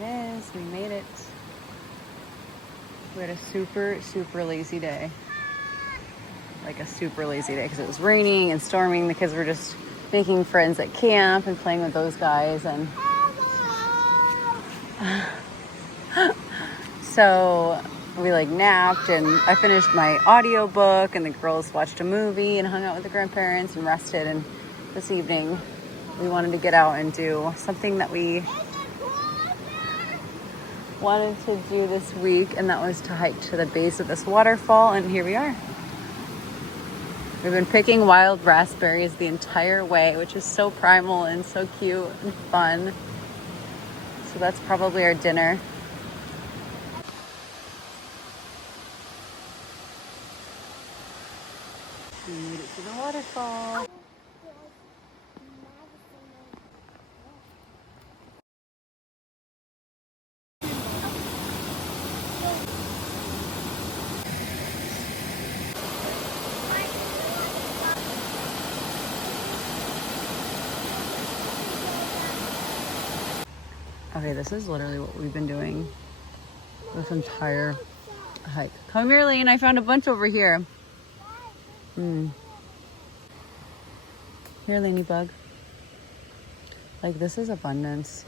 it is. We made it. We had a super, super lazy day. Like a super lazy day because it was raining and storming. The kids were just making friends at camp and playing with those guys. And so we like napped, and I finished my audiobook, and the girls watched a movie and hung out with the grandparents and rested. And this evening we wanted to get out and do something that we wanted to do this week, and that was to hike to the base of this waterfall. And here we are. We've been picking wild raspberries the entire way, which is so primal and so cute and fun. So that's probably our dinner. We made it to the waterfall. Okay, this is literally what we've been doing this entire hike. Come here, Lane. I found a bunch over here. Here, Lanebug. Like, this is abundance.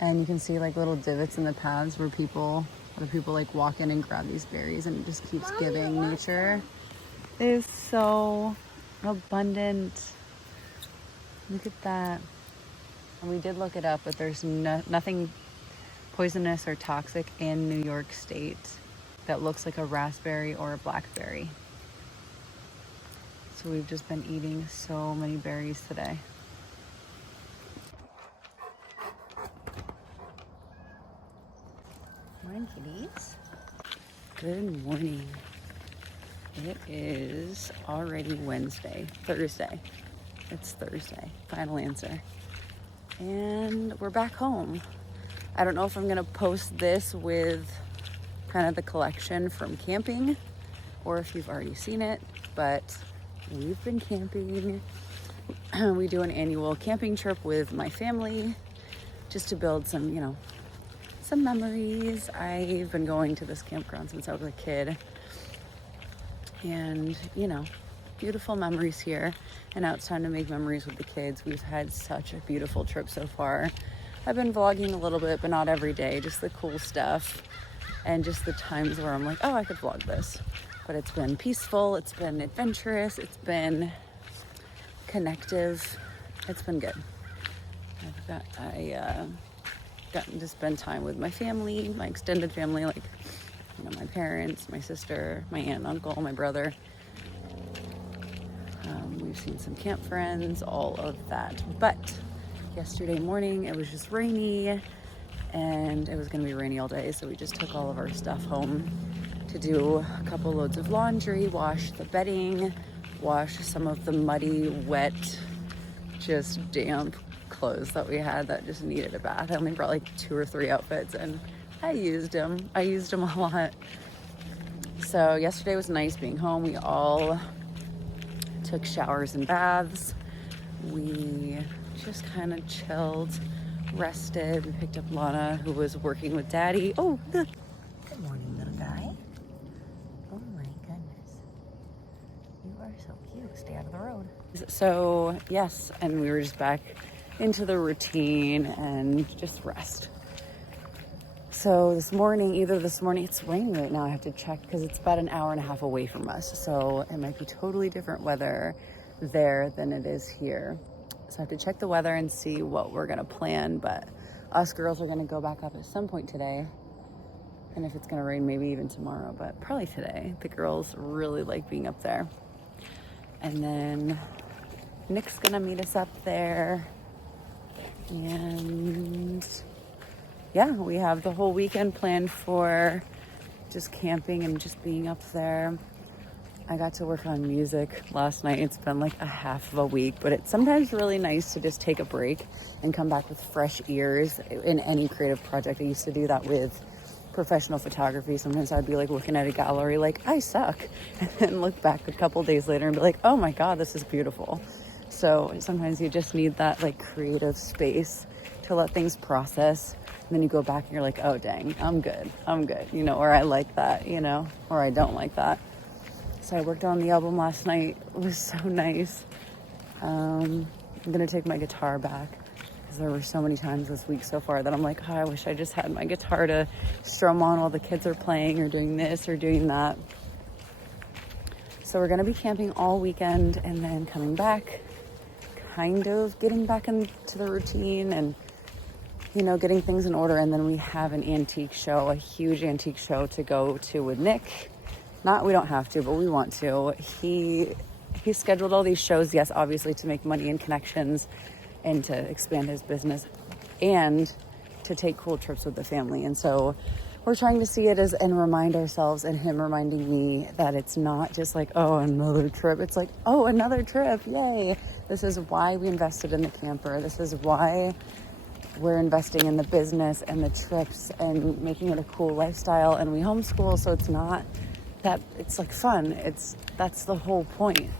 And you can see like little divots in the paths where other people like walk in and grab these berries, and it just keeps giving. Nature is so abundant. Look at that. And we did look it up, but there's nothing poisonous or toxic in New York State that looks like a raspberry or a blackberry. So we've just been eating so many berries today. Morning, kitties. Good morning. It is already Thursday. It's Thursday, final answer. And we're back home. I don't know if I'm gonna post this with kind of the collection from camping or if you've already seen it, but we've been camping. We do an annual camping trip with my family just to build some, some memories. I've been going to this campground since I was a kid, and beautiful memories here. And now it's time to make memories with the kids. We've had such a beautiful trip so far. I've been vlogging a little bit, but not every day, just the cool stuff and just the times where I'm like, oh, I could vlog this. But it's been peaceful, it's been adventurous, it's been connective, it's been good. I gotten to spend time with my family, my extended family, like my parents, my sister, my aunt, uncle, my brother. We've seen some camp friends, all of that. But yesterday morning it was just rainy, and it was going to be rainy all day, so we just took all of our stuff home to do a couple loads of laundry, wash the bedding, wash some of the muddy, wet, just damp clothes that we had that just needed a bath. I only brought like 2 or 3 outfits, and I used them a lot. So yesterday was nice being home. We all took showers and baths. We just kind of chilled, rested. We picked up Lana, who was working with Daddy. Oh, good morning, little guy. Oh my goodness. You are so cute. Stay out of the road. So yes, and we were just back into the routine and just rest. So this morning, it's raining right now. I have to check because it's about an hour and a half away from us. So it might be totally different weather there than it is here. So I have to check the weather and see what we're gonna plan. But us girls are gonna go back up at some point today. And if it's gonna rain, maybe even tomorrow, but probably today. The girls really like being up there. And then Nick's gonna meet us up there. And yeah, we have the whole weekend planned for just camping and just being up there. I got to work on music last night. It's been like a half of a week, but it's sometimes really nice to just take a break and come back with fresh ears in any creative project. I used to do that with professional photography. Sometimes I'd be like looking at a gallery like, I suck, and then look back a couple days later and be like, oh my God, this is beautiful. So sometimes you just need that like creative space to let things process. And then you go back and you're like, oh, dang, I'm good, or I like that, or I don't like that. So I worked on the album last night. It was so nice. I'm going to take my guitar back because there were so many times this week so far that I'm like, oh, I wish I just had my guitar to strum on while the kids are playing or doing this or doing that. So we're going to be camping all weekend and then coming back, kind of getting back into the routine and, getting things in order. And then we have an antique show, a huge antique show to go to with Nick. We don't have to, but we want to. He scheduled all these shows, yes, obviously to make money and connections and to expand his business and to take cool trips with the family. And so we're trying to see it as and remind ourselves, and him reminding me that it's not just like, oh, another trip. It's like, oh, another trip. Yay. This is why we invested in the camper. This is why we're investing in the business and the trips and making it a cool lifestyle. And we homeschool, so it's not that it's like fun. That's the whole point.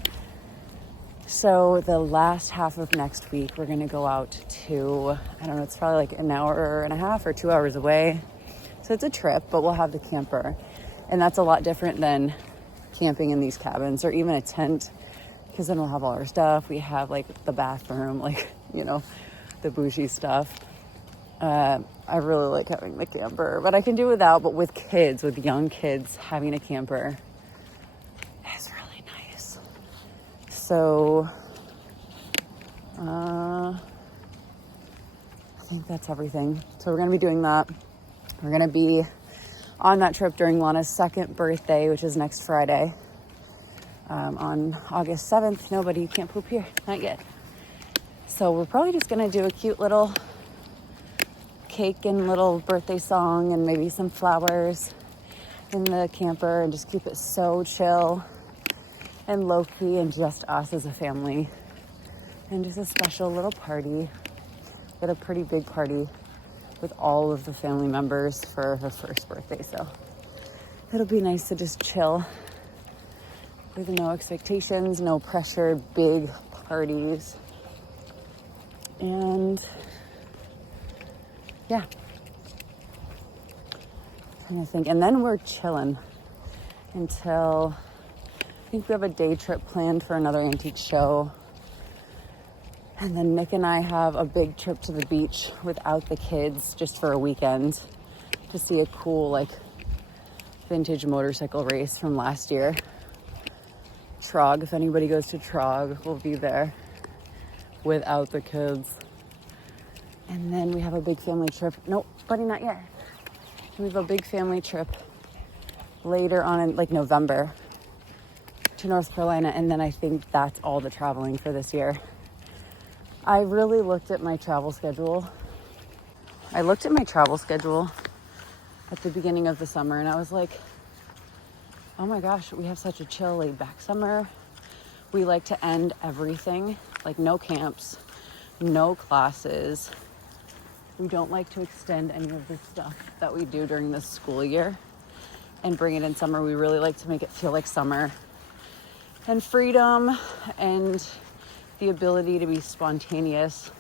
So the last half of next week, we're going to go out to, I don't know, it's probably like an hour and a half or 2 hours away. So it's a trip, but we'll have the camper. And that's a lot different than camping in these cabins or even a tent, because then we'll have all our stuff. We have like the bathroom, the bougie stuff. I really like having the camper, but I can do without. But with kids, with young kids, having a camper is really nice. So I think that's everything. So we're going to be doing that. We're going to be on that trip during Lana's second birthday, which is next Friday, on August 7th. Nobody, you can't poop here. Not yet. So we're probably just going to do a cute little cake and little birthday song and maybe some flowers in the camper and just keep it so chill and low-key and just us as a family and just a special little party. Get a pretty big party with all of the family members for her first birthday, so it'll be nice to just chill with no expectations, no pressure, big parties. And yeah, trying to think. And then we're chilling until I think we have a day trip planned for another antique show. And then Nick and I have a big trip to the beach without the kids just for a weekend to see a cool vintage motorcycle race from last year. Trog, if anybody goes to Trog, we'll be there without the kids. And then we have a big family trip. Nope, buddy, not yet. We have a big family trip later on in November to North Carolina. And then I think that's all the traveling for this year. I really looked at my travel schedule. At the beginning of the summer, and I was like, oh my gosh, we have such a chill, laid back summer. We like to end everything, no camps, no classes. We don't like to extend any of the stuff that we do during the school year and bring it in summer. We really like to make it feel like summer and freedom and the ability to be spontaneous.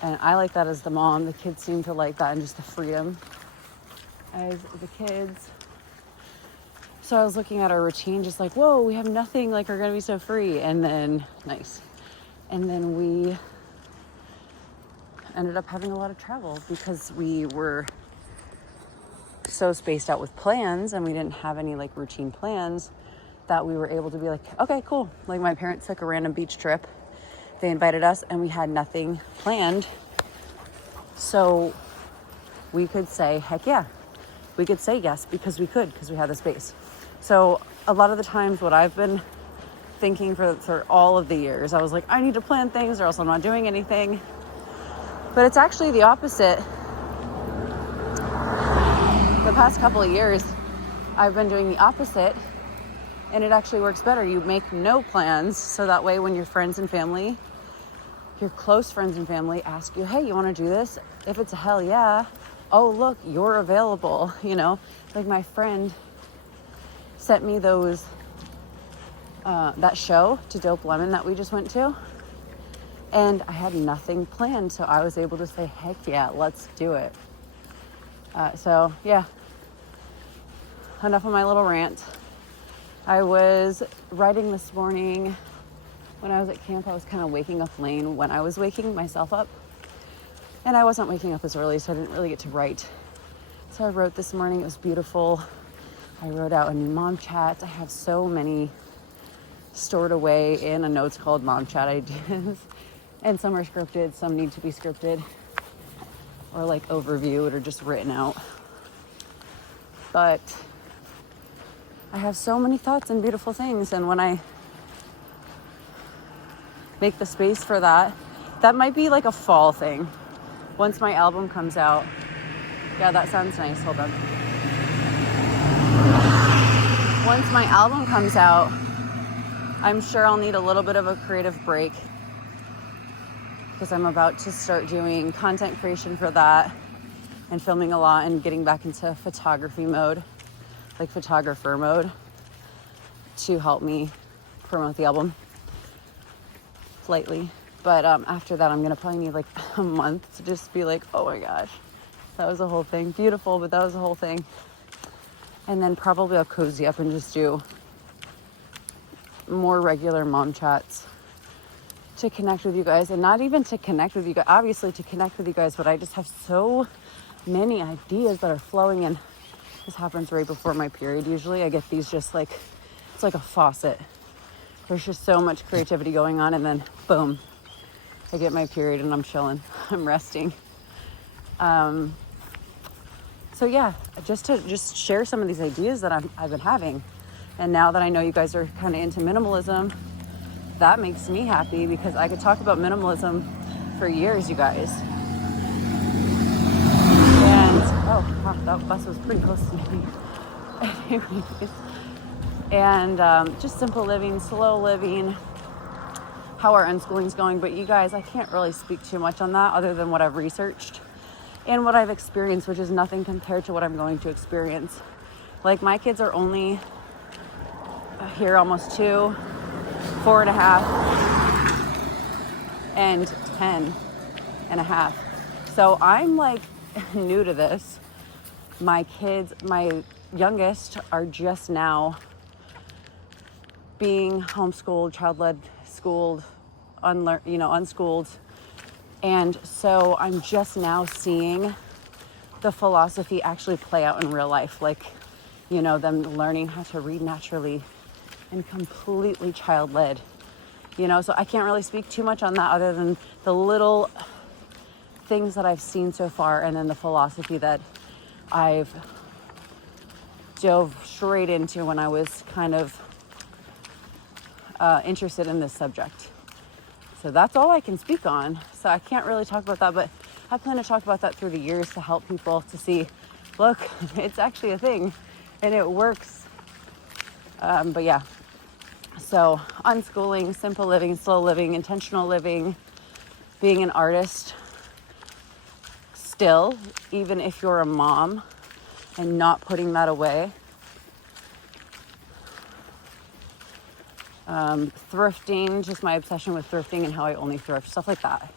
And I like that as the mom. The kids seem to like that and just the freedom as the kids. So I was looking at our routine, just whoa, we have nothing, we're going to be so free. And then, nice. And then we ended up having a lot of travel because we were so spaced out with plans and we didn't have any routine plans that we were able to be okay, cool. My parents took a random beach trip. They invited us and we had nothing planned. So we could say, heck yeah. We could say yes because we had the space. So a lot of the times what I've been thinking for all of the years, I was I need to plan things or else I'm not doing anything. But it's actually the opposite. The past couple of years, I've been doing the opposite, and it actually works better. You make no plans, so that way when your friends and family, your close friends and family ask you, hey, you want to do this? If it's a hell yeah, oh, look, you're available, my friend sent me those, that show to Dope Lemon that we just went to. And I had nothing planned, so I was able to say, heck yeah, let's do it. So yeah, enough of my little rant. I was writing this morning. When I was at camp, I was kind of waking up late when I was waking myself up. And I wasn't waking up as early, so I didn't really get to write. So I wrote this morning. It was beautiful. I wrote out a new mom chat. I have so many stored away in a notes called mom chat ideas. And some are scripted, some need to be scripted. Or like overviewed or just written out. But I have so many thoughts and beautiful things. And when I make the space for that, that might be like a fall thing. Once my album comes out. Yeah, that sounds nice. Hold on. Once my album comes out, I'm sure I'll need a little bit of a creative break because I'm about to start doing content creation for that and filming a lot and getting back into photography mode, like photographer mode, to help me promote the album lightly. But after that, I'm gonna probably need like a month to just be like, oh my gosh, that was a whole thing. Beautiful, but that was a whole thing. And then probably I'll cozy up and just do more regular mom chats to connect with you guys. And not even to connect with you guys, obviously to connect with you guys, but I just have so many ideas that are flowing in. This happens right before my period. Usually I get these just like, it's like a faucet. There's just so much creativity going on, and then boom, I get my period and I'm chilling. I'm resting. So yeah, just to share some of these ideas that I've been having. And now that I know you guys are kind of into minimalism, that makes me happy because I could talk about minimalism for years, you guys. And, oh, wow, that bus was pretty close to me. Anyways. And just simple living, slow living, how our unschooling's going. But you guys, I can't really speak too much on that other than what I've researched and what I've experienced, which is nothing compared to what I'm going to experience. Like, my kids are only here almost 2, 4.5, and 10.5. So I'm like new to this. My kids, my youngest, are just now being homeschooled, child-led, schooled, unschooled. And so I'm just now seeing the philosophy actually play out in real life. Like, them learning how to read naturally and completely child-led. So I can't really speak too much on that other than the little things that I've seen so far, and then the philosophy that I've dove straight into when I was kind of interested in this subject. So that's all I can speak on. So I can't really talk about that, but I plan to talk about that through the years to help people to see, look, it's actually a thing and it works. But yeah, so unschooling, simple living, slow living, intentional living, being an artist still, even if you're a mom, and not putting that away. Thrifting, just my obsession with thrifting and how I only thrift, stuff like that.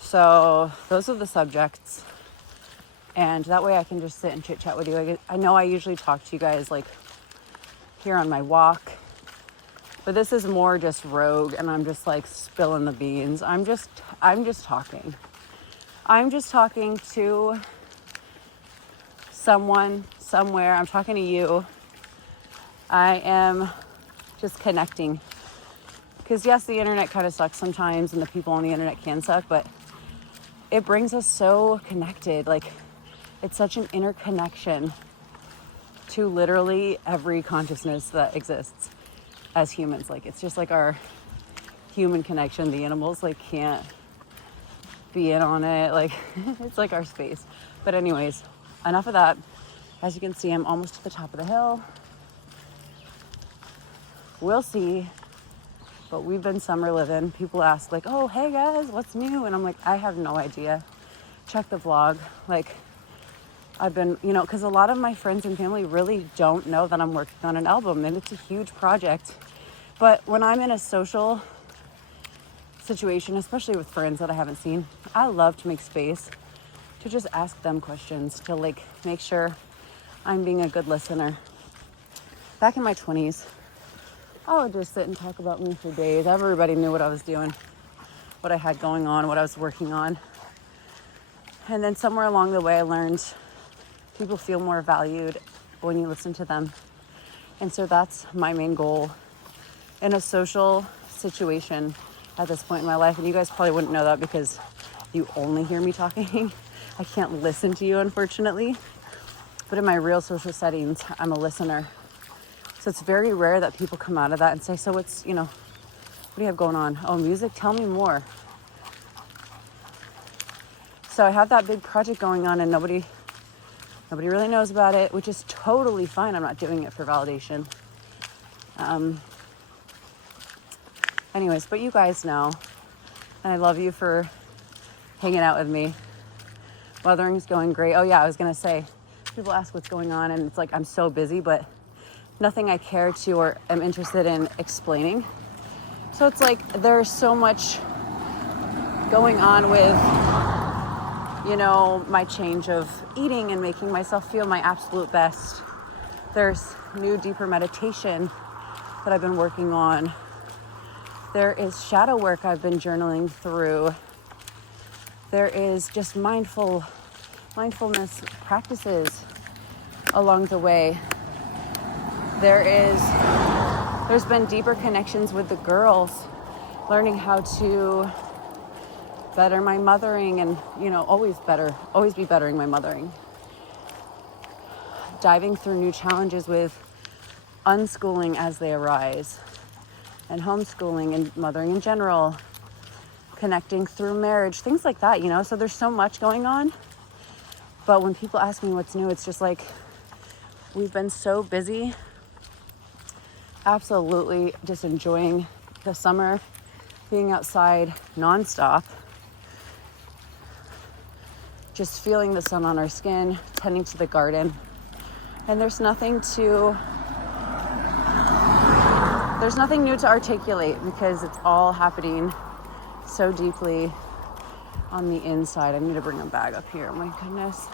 So those are the subjects, and that way I can just sit and chit chat with you. I know I usually talk to you guys like here on my walk, but this is more just rogue, and I'm just like spilling the beans. I'm just talking. I'm just talking to someone somewhere. I'm talking to you. I am just connecting. Because yes, the internet kind of sucks sometimes, and the people on the internet can suck, but it brings us so connected. Like, it's such an interconnection to literally every consciousness that exists as humans. Like, it's just like our human connection. The animals like can't be in on it. Like, it's like our space. But anyways, enough of that. As you can see, I'm almost to the top of the hill. We'll see. But we've been summer living. People ask like, oh, hey guys, what's new? And I'm like, I have no idea. Check the vlog. Like, I've been, because a lot of my friends and family really don't know that I'm working on an album, and it's a huge project. But when I'm in a social situation, especially with friends that I haven't seen, I love to make space to just ask them questions, to like make sure I'm being a good listener. Back in my 20s, I would just sit and talk about me for days. Everybody knew what I was doing, what I had going on, what I was working on. And then somewhere along the way, I learned people feel more valued when you listen to them. And so that's my main goal in a social situation at this point in my life. And you guys probably wouldn't know that because you only hear me talking. I can't listen to you, unfortunately. But in my real social settings, I'm a listener. So it's very rare that people come out of that and say, so what's, what do you have going on? Oh, music, tell me more. So I have that big project going on and nobody really knows about it, which is totally fine. I'm not doing it for validation. Anyways, but you guys know, and I love you for hanging out with me. Mothering's going great. Oh yeah, I was gonna say, people ask what's going on and it's like, I'm so busy, but nothing I care to or am interested in explaining. So it's like, there's so much going on with, my change of eating and making myself feel my absolute best. There's new, deeper meditation that I've been working on. There is shadow work I've been journaling through. There is just mindfulness practices along the way. There's been deeper connections with the girls, learning how to better my mothering and, always be bettering my mothering. Diving through new challenges with unschooling as they arise, and homeschooling and mothering in general, connecting through marriage, things like that, So there's so much going on. But when people ask me what's new, it's just like, we've been so busy. Absolutely just enjoying the summer, being outside nonstop, just feeling the sun on our skin, tending to the garden. And there's nothing new to articulate because it's all happening so deeply on the inside. I need to bring a bag up here. Oh my goodness.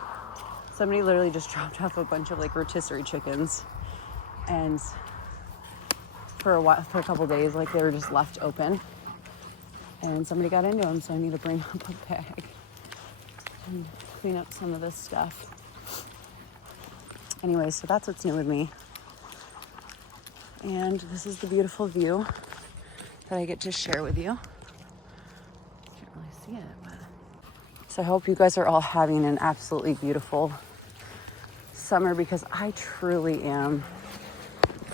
Somebody literally just dropped off a bunch of rotisserie chickens, and for a couple days, they were just left open, and somebody got into them. So I need to bring up a bag and clean up some of this stuff. Anyway, so that's what's new with me. And this is the beautiful view that I get to share with you. Can't really see it, but... So I hope you guys are all having an absolutely beautiful summer, because I truly am.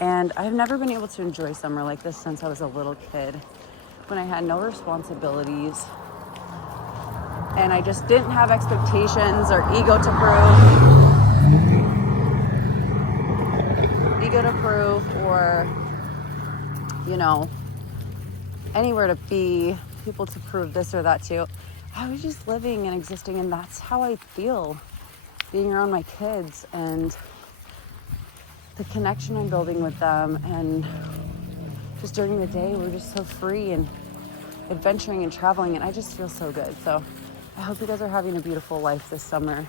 And I've never been able to enjoy summer like this since I was a little kid, when I had no responsibilities and I just didn't have expectations or ego to prove or, anywhere to be, people to prove this or that to. I was just living and existing, and that's how I feel being around my kids and the connection I'm building with them. And just during the day, we're just so free and adventuring and traveling, and I just feel so good. So I hope you guys are having a beautiful life this summer,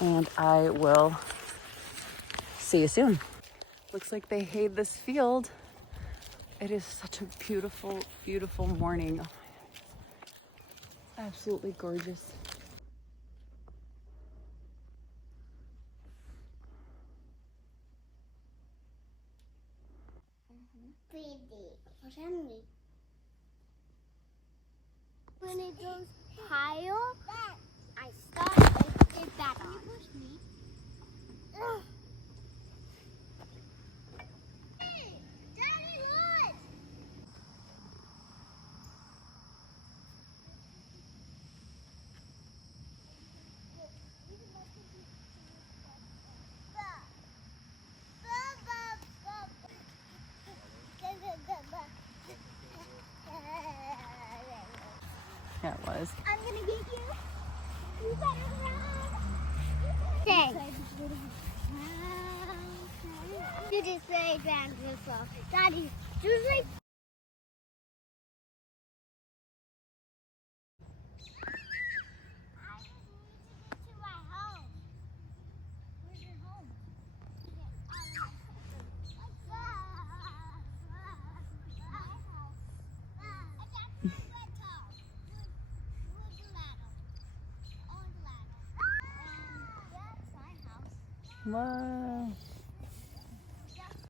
and I will see you soon. Looks like they hayed this field. It is such a beautiful, beautiful morning. Oh my God. Absolutely gorgeous. When it goes higher, I stop and get back on. Can you push me? Hey, Daddy, look! Yeah, it was. I'm gonna get you. You better run. Thanks. You just say advance yourself. Daddy, just like Wow.